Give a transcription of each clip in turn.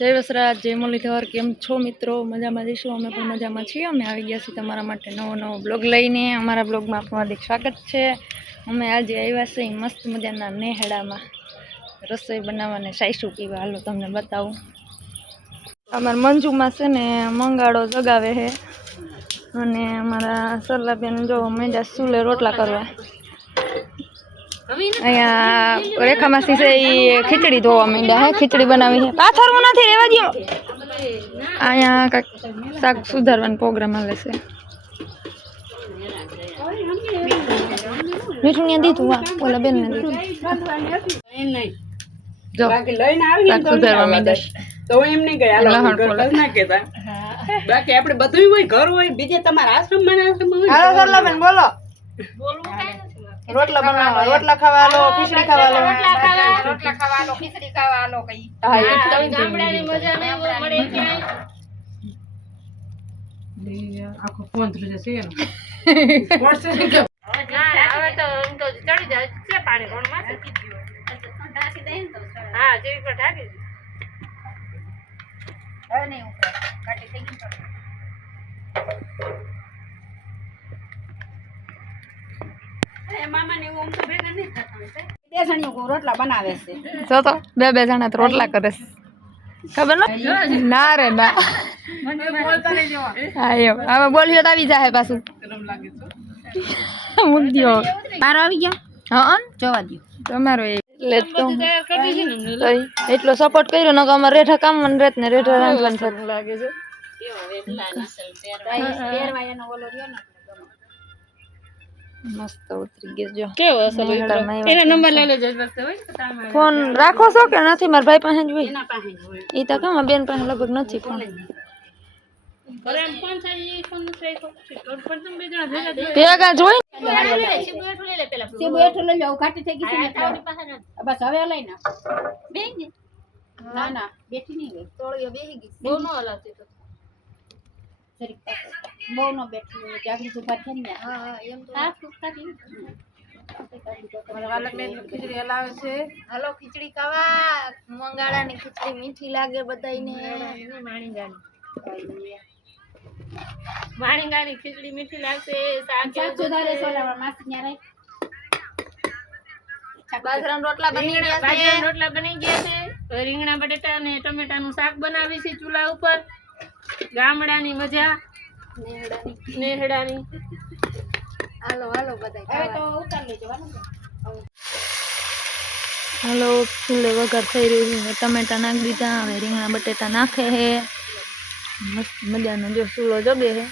જય વસરાજ, જય મુરલીધર, કેમ છો મિત્રો? મજામાં જઈશું. અમે પણ મજામાં છીએ. અમે આવી ગયા છીએ તમારા માટે નવો નવો બ્લોગ લઈને. અમારા બ્લોગમાં આપનું હાર્દિક સ્વાગત છે. અમે આજે આવ્યા છીએ મસ્ત મજાના નેહડામાં. રસોઈ બનાવવાને સાઈસું પીવા હાલો તમને બતાવું. અમારા મંજુમાં છે ને મંગાળો જગાવે છે. અને અમારા સરલાબેન જો મેંડા સુલે રોટલા કરવા. અહીંયા રેખા માસી છે એ ખીચડી ધોવા માંડ્યા હે ખીચડી બનાવી છે પાથરવું નથી રેવા દો અહીંયા કાંઈક શાક સુધારવાનો પ્રોગ્રામ આવે છે. મીઠું ને દીધું હા ઓલા બેન ને દીધું. જો બાકી લઈને શાક તો સુધારવા નહીં તો એમ નહીં ગયા લહણ ના કહેતા. બાકી આપણે બધું હોય ઘર હોય બીજે તમારા આશ્રમ ને આશ્રમમાં હોય. હાલો સરલા બેન બોલો રોટલા બનાવવા રોટલા ખાવા. લો ખીચડી ખાવા લો હા એ આખું પોંથરું છે શેનું. એ મામાને એવું આમ તો ભેગા નહીં થતા હોય તે. બે જણીઓ રોટલા બનાવે છે. જો તો બે બે જણા તો રોટલા કરે છે. ખબર ન? ના રે ના. હા એમ. હવે બોલ્યો તો આવી જાય પાછું. મૂકી દો આવી ગયો? હા જોવા દો તમારો એ. એટલે સપોર્ટ કર્યો ને અમારે રેઠા કામ મને રેત ને રેઠા રાંધવાનું લાગે છે. મસ્ત ઉતરી ગયો જો. કેવો નંબર લઈ લેજો ફોન રાખો છો કે નથી? મારા ભાઈ પાસે જ હોય. એના પાસે જ હોય. ઈ તો કેમ બેન પાસે લગભગ નથી ફોન. ભેગા જ હોય સીબુ હેઠું લઈ લો ઘાટી થઈ ગઈ છે ને એટલે. બસ હવે લઈ ના ના ના બેઠી નહીં ગઈ. જરીક. બહુ ન બેઠી હોય જાગૃત ઊભા છે ને હા, એમ તો. હા ખીચડી ખાવા. મંગાળાની ખીચડી મીઠી લાગે બધાયને. શાક સુધારે છે માસી ન્યા રહી. બાજરાના રોટલા બની ગયા છે. રોટલા બની ગયા છે. રીંગણા બટેટા અને ટમેટાનું શાક બનાવી છે ચૂલા ઉપર. ગામડાની મજા? નેહડાની. હાલો હાલો બધા હવે તો ઉતાર લેજો હાલો. ફૂલે વગર થઈ રહ્યું છે ટમેટા નાખી દીધા હવે રીંગણા બટેટા નાખે છે. મસ્ત મજાનો જો ચૂલો જગે છે.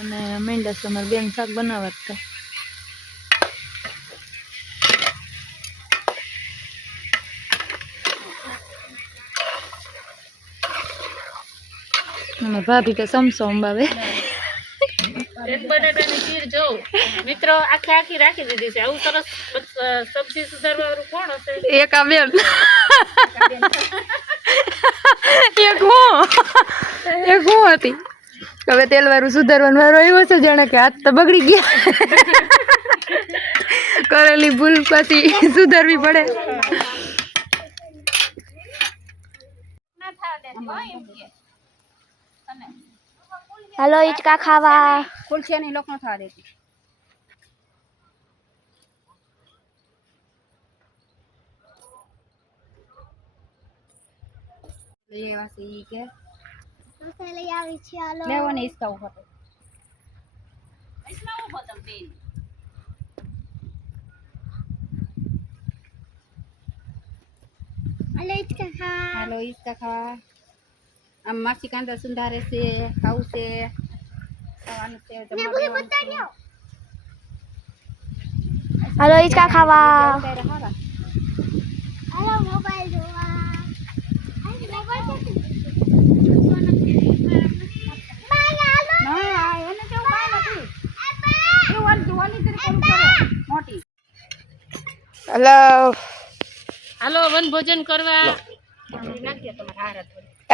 અને મેંડા તમારે બેન શાક બનાવવા જ અને ભાભી કે સમસો અંબાવે બટાટાની ખીર જોઉં. મિત્રો આખે આખી રાખી દીધી છે. આવું સરસ સબ્જી સુધારવા વાળું કોણ હશે? એક આ બેન. એક હું. એક હું હતી. હવે તેલ વાળું સુધારવાનું વારો આવ્યો છે જાણે કે હાથ તો બગડી ગયા. કરેલી ભૂલ પાછી સુધારવી પડે. હાલો ઇચકા ખાવા. ખુલશે નહીં લોકો થવા દેતી લઈ આવ્યા છે ઈ કે. લેવો ને ઊભો તો. હાલો ઈસકા ખાવા. આમ માસી કાંદા સુંધારે છે ખાવું છે ખાવાનું છે જમવા બેસવાનું છે. હાલો હિચકા ખાવા અત્યારે હારા. ના, એને કેવું કાંઈ નથી. એવું ઓલી ધોવાની તરીકે ઓલું કરે, મોટી હલો હાલો વન ભોજન કરવા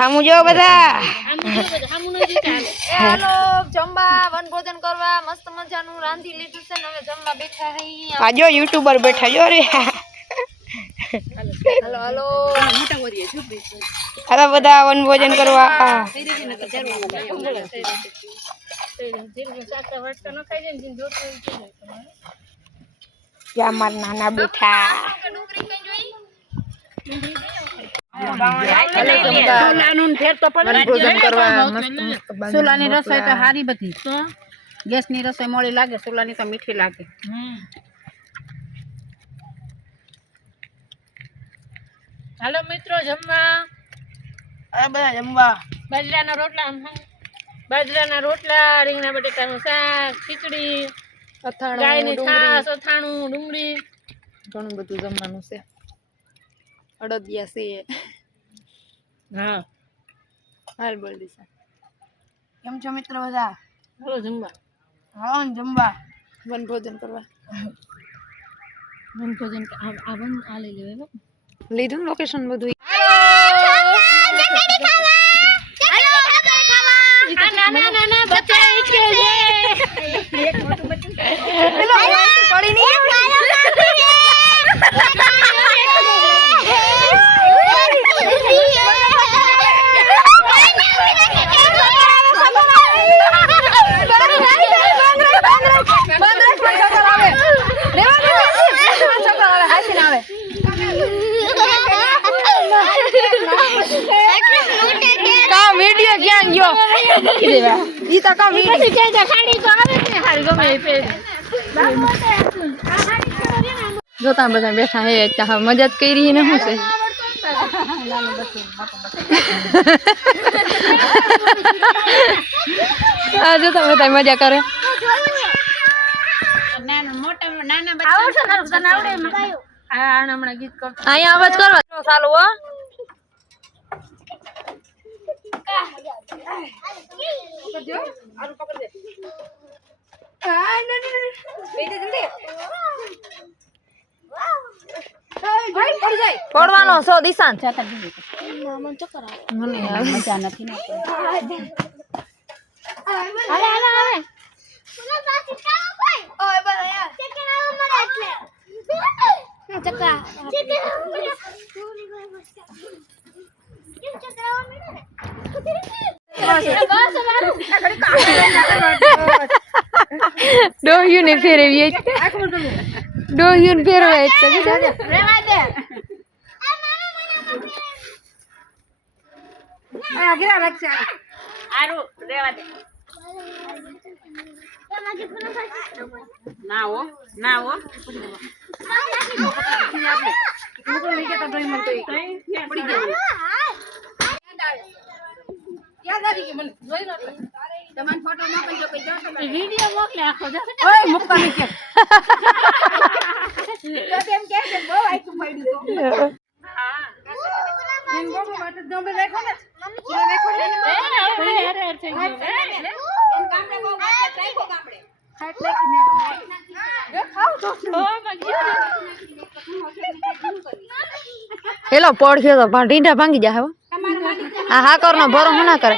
હામું જો બધા. આમ જો બધા, આમ ન જીતા હાલે. હાલો જમવા વન ભોજન કરવા મસ્ત મજાનું રાંધી લીધું છે ને હવે જમવા બેઠા હઈ આ જો યુટ્યુબર બેઠા જો રે. હાલો હાલો. હાલો બધા વનભોજન કરવા. જીરું શાક વાટકા ન ખાઈ જાય ને જીરું જોતું હોય તો ખાઈ જાય તમારે. યા મારા નાના બેઠા સોલાનું ને રસોઈ તો સારી બધી. ગેસની રસોઈ મોડી લાગે સુલાની તો મીઠી લાગે. હાલો મિત્રો જમવા. બધા જમવા. બાજરાના રોટલા. બાજરાના રોટલા રીંગણા બટેટાનું શાક ખીચડી ગાયની અથાણું છાશ અથાણું ડુંગળી. ઘણું બધું જમવાનું છે. અડદિયા છે. હા. હાલ બોલ દિશા. કેમ છો મિત્રો બધા? હાલો જમવા. હા જમવા. વનભોજન કરવા. વન ભોજન આ વન આ લઈ લેવાય. લીધું લોકેશન બધું આ નાના નાના બચ્ચા ઈચ્છે છે કા વિડિયો ક્યાં ગયો ઈ તો કમ ઈ પછી કહે છે, તો આવે ને હારી ગમે એ પહેરી. જોતા બધા બેઠા હે હવે મજા જ કરી ને શું છે? આ જોતા બધા મજા કરે. નાના મોટા નાના આવો છો ને, તને આવડે? આ હમણાં ગીત કરતો. અહીંયા અવાજ કરવા ચાલો હો. પડવાનો છો દિશાન જતા બીજું મને આવે. મજા નથી ને હાલે હાલે હાલે ડોહ્યું ને ફેરવી ડોહ્યું ને ફેરવાય છે રેવા દે આરું રેવા દે ના હો ના હો ગમે દેખો ને જો ને ગામડે બહુ વાત રાખો ગામડે ખાટ જો ખાવ તો હેલો પડશે તો પણ ઢીંઢા ભાંગી જાય હો આ હાકર નો ભરો ના કરે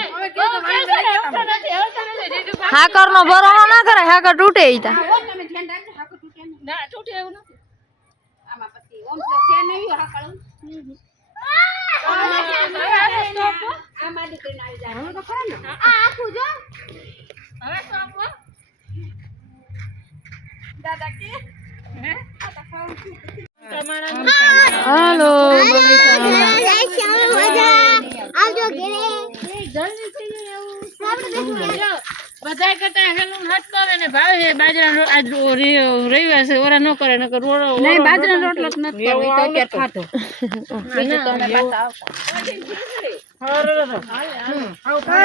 હાકર નો ભરો ના કરે હાકર તૂટે ઈ તા તમે ધ્યાન રાખજો હાકુ તૂટે નહીં ના તૂટે એવું નથી આમાં પછી ઓમ તો છે નહીં હાકળું આમાં દીકરીને આવી જાય હું તો ખરા ને હવે શું આપવું? દાદા કે હાલો બગીચા બધા કરતા હેલું હટ કરે ને ભાવે છે. બાજરા આજ રવિવાર છે ઓરા ન કરે નકર રોડો નહીં બાજરાનો રોટલો જ નથી તો અત્યારે ખાધો. બીજું તો અમે પાછા આવતા.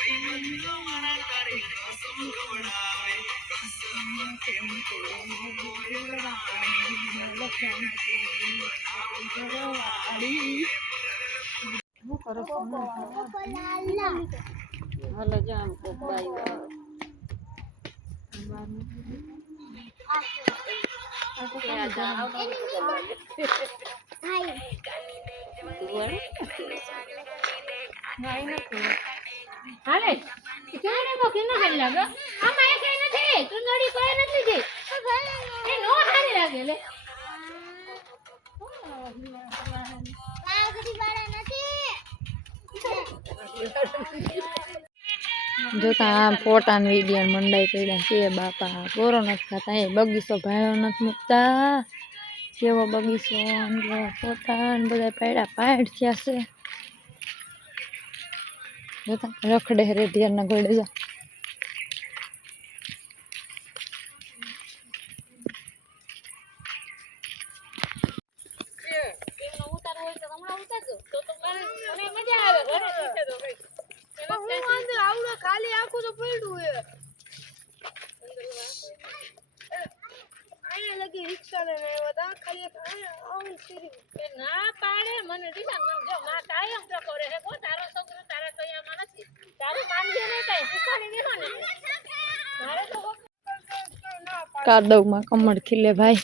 પાછા આવતા. હલે જામ બાઈ હાલે કેને મો કેને હાલ લાગે આમાં એક નથી તું નડી કોઈ નથી જી એ નો હારી લાગે લે જોતા આ ફોટા ને વીડિયો મંડાઈ પડ્યા છે બાપા કોરો નથી ખાતા એ બગીચો ભાડો નથી મૂકતા. કેવો બગીચો ફોટા ને બધા પાડ્યા પાડ થયા છે. જોતા રખડે રે ધ્યાન જા એમનો ઉતારો હોય તો હમણાં ઉતારજો તો તો મને મને મજા આવે ઘરે બેસે તો કઈ ખાલી આખું તો પડ્યું હે આયા લગી રિક્ષા ને બધા ખાલી આવું સીરી કે ના પાડે મને દિશા મને જો માં કાયમ ટકો રહે કો તારો છોકરો તારા કયામાં નથી તારું માનજે નહીં કઈ શીખવાડી દેવો ને મારે તો કાદવમાં કમળ ખીલે ભાઈ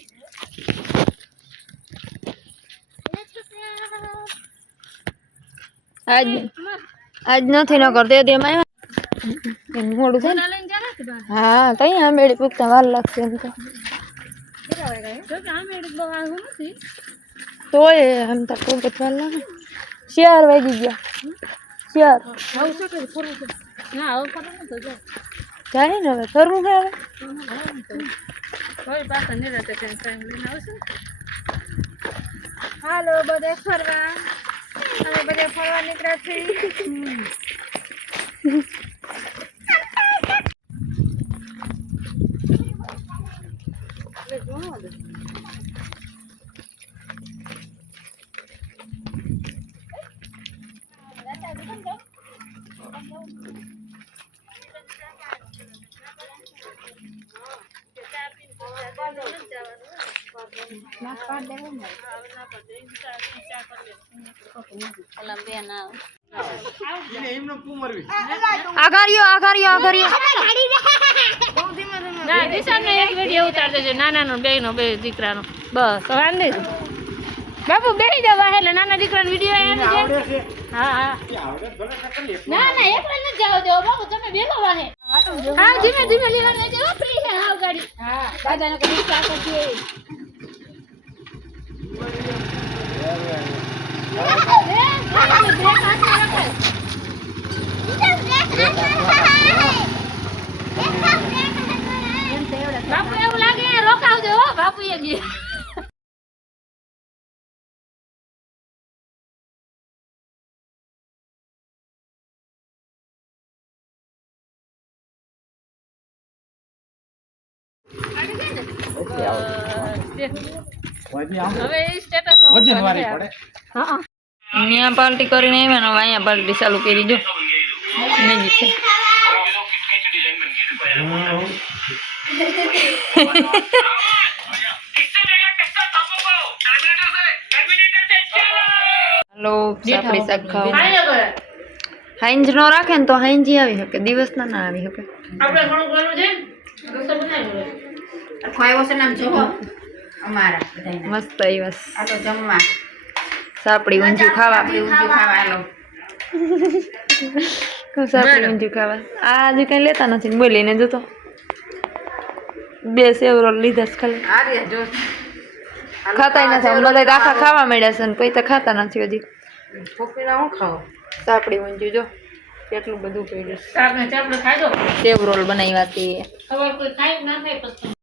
આજ આજ નથી ન કરતી તે આવ્યા. એનું મોડું થાય હા કઈ આંબેડી પૂગતા વાર લાગશે એમ તો. તોય એમ તો પૂગત વાર લાગે. ચાર વાગી ગયા. જો જાય ને હવે ફરવું છે હવે? હાલો બધે ફરવા. અમે બધે ફરવા નીકળ્યા છીએ. આઘારીઓ આઘારીઓ આઘારીઓ ના દિશાને એક વીડિયો ઉતાર દેજો નાનાનો બેયનો બે દીકરાનો બસ વાંધો નહીં. બાપુ બેહી જવા એટલે નાના દીકરાનો વીડિયો આવી છે હા હા ના ના એકલા નથી જાવ દેવો બાપુ તમે બેલો વાહે હા ધીમે ધીમે લેવાનું છે ફ્રી છે હાવ ગાડી હા દાદાને કોઈ રિક્ષા કરતી બ્રેક હાથમાં રખાય. બાપુ એવું લાગે રોકાવજો હો બાપુ એ બી હવે એ સ્ટેટસ હા અહીંયા પાર્ટી કરીને આવ્યા ને અહીંયા પાર્ટી ચાલુ કરી દો. હલો સાપડી શાક ખાવા. હાઈંજ નો રાખે ને તો હાઈંજી આવી શકે દિવસના ના આવી શકે. આપણે ઘણું ઘણું છે રસો બનાવી લો. છે નામ જોવો અમારા મસ્ત આવ્યા આ તો જમવા. સાપડી ઊંધિયું ખાવા. આપણે ઊંધિયું ખાવા. આલો. સાપડી ઊંધિયું ખાવા. આ હજુ કંઈ લેતા નથી ને બોલીને જતો બે સેવ રોલ લીધા છે ખાલી. ખાતા નથી બધા આખા ખાવા માંડ્યા છે ને કોઈ તો ખાતા નથી હજી. ફોફીના હું ખાવ સાપડી ઊંધિયું જો. કેટલું બધું પડ્યું શાક ને ચાપડું ખાઈ દો. સેવ રોલ બનાવ્યા તે. ખબર કોઈ ખાઈ ના પછી.